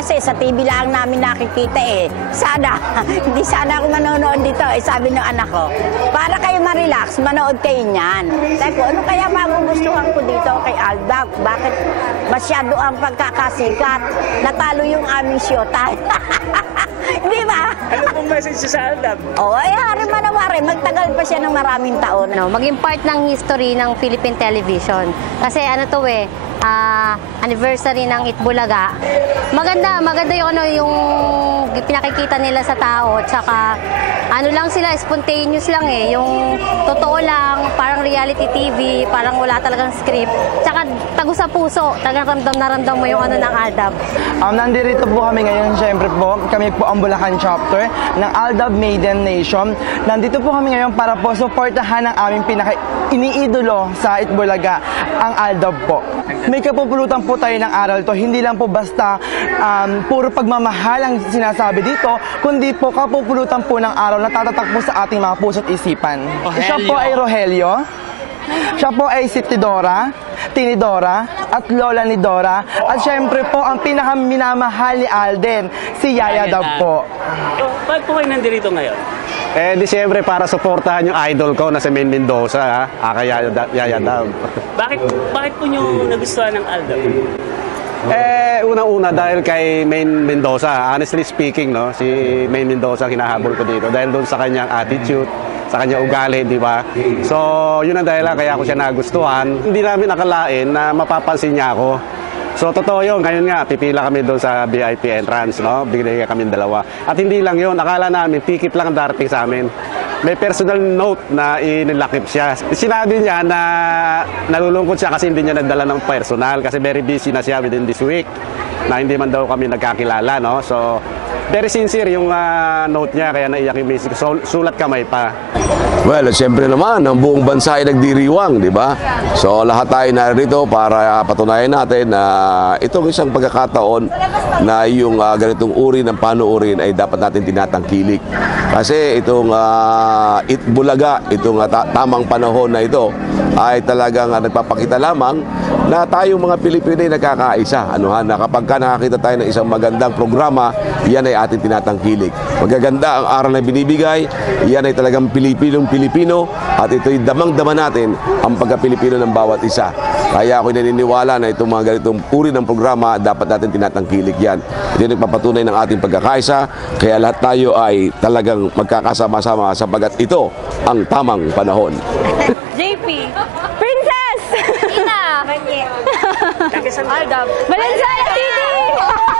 kasi sa TV lang namin nakikita eh. Sana, hindi sana ako manonood dito. Eh, sabi ng anak ko, para kayo ma-relax, manood kayo niyan. Sabi ko, ano kaya magugustuhan ko dito kay Aldab? Bakit masyado ang pagkakasikat? Natalo yung aming siyota. Di ba? Ano pong message sa Aldab? Oo, ay hari manawari. Magtagal pa siya ng maraming taon. No, maging part ng history ng Philippine television. Kasi ano to anniversary ng Itbulaga. Maganda yung pinakikita nila sa tao. Tsaka ano lang sila, spontaneous lang eh. Yung totoo lang, parang reality TV, parang wala talagang script. Tsaka tago sa puso, talagang ramdam mo yung ano ng Aldab. Nandito po kami ngayon, syempre po, kami po ang Bulacan chapter ng Aldab Maiden Nation. Nandito po kami ngayon para po suportahan ang aming pinaka-iniidolo sa Itbulaga, ang Aldab po. May kapupulutan po tayo ng aral to, hindi lang po basta puro pagmamahal ang sinasabi dito, kundi po kapupulutan po ng aral na tatatak po sa ating mga puso't isipan. Siya po ay Rogelio. Siya po ay si Tidora, Tinidora, at Lola ni Dora. At syempre po, ang pinakaminamahal ni Alden, si Yaya Dab po. Bakit po kayo nandito ngayon? Di siyempre para suportahan yung idol ko na si Maine Mendoza, kay Yaya Dab. Bakit po nyo nagustuhan ng Aldab? Unang-una dahil kay Maine Mendoza, honestly speaking, no, si Maine Mendoza hinahabol ko dito dahil doon sa kanyang attitude, sa kanyang ugali, di ba? So, yun ang dahilan kaya ako siya nagustuhan. Hindi namin akalain na mapapansin niya ako. So, totoo yun. Ngayon nga, pipila kami doon sa VIP entrance, no? Bigay kami dalawa. At hindi lang yun, akala namin, ticket lang darating sa amin. May personal note na inilakip siya. Sinabi niya na nalulungkot siya kasi hindi niya nagdala ng personal kasi very busy na siya within this week na hindi man daw kami nagkakilala, no? So, very sincere yung note niya kaya naiyak yung music. So, sulat kamay pa. Well, siyempre naman, ang buong bansa ay nagdiriwang, di ba? So, lahat tayo narito para patunayan natin na itong isang pagkakataon na yung ganitong uri ng panuurin ay dapat natin tinatangkilik. Kasi itong Itbulaga, itong tamang panahon na ito ay talagang nagpapakita lamang na tayong mga Pilipino ay nagkakaisa. Na kapag nakakita tayo ng isang magandang programa, yan ay ating tinatangkilik. Magaganda ang aral na binibigay, yan ay talagang Pilipinong-Pilipino at ito'y damang-dama natin ang pagka-Pilipino ng bawat isa. Kaya ako'y naniniwala na itong mga ganitong uri ng programa, dapat natin tinatangkilik yan. Ito yung nagpapatunay ng ating pagkakaisa, kaya lahat tayo ay talagang magkakasama-sama sapagat ito ang tamang panahon. JP! Princess! Ina! Aldab! Valenzuela City!